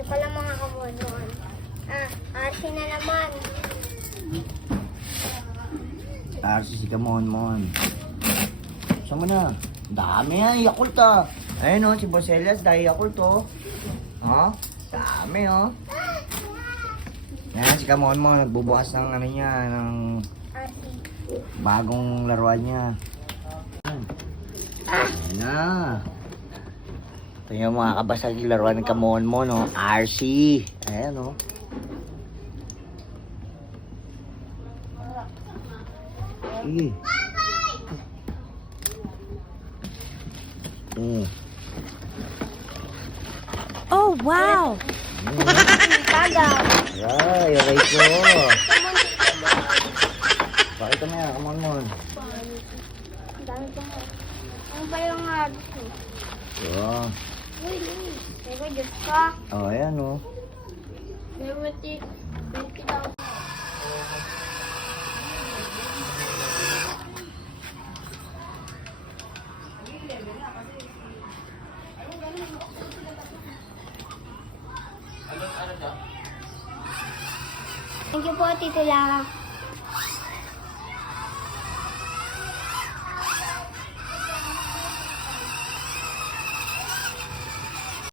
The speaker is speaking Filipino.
Ito pala mga kamonon. RC na naman. RC si Kamon-mon. Saan mo na? Dami yan, Yakult ah. Ayun si Boss Elias, dahil Yakult oh. Oh, dami oh. Yan, si Kamon-mon, nagbubukas ng ano niya, ng RC. bagong laruan niya. Ayan na. Ito yung mga kabasag laruan ng Kamon-mon, no? RC. Ayan, no? Sige. Oh, wow! Tagaw. Ay, okay ko. Pakita mo yan, Kamon-mon. Ang dami pa nga. Ano ba yung RC? Oh. Uy, teka, Diyos ka. Oh, ayan, no? May matik. May kita. Thank you po, Tito La.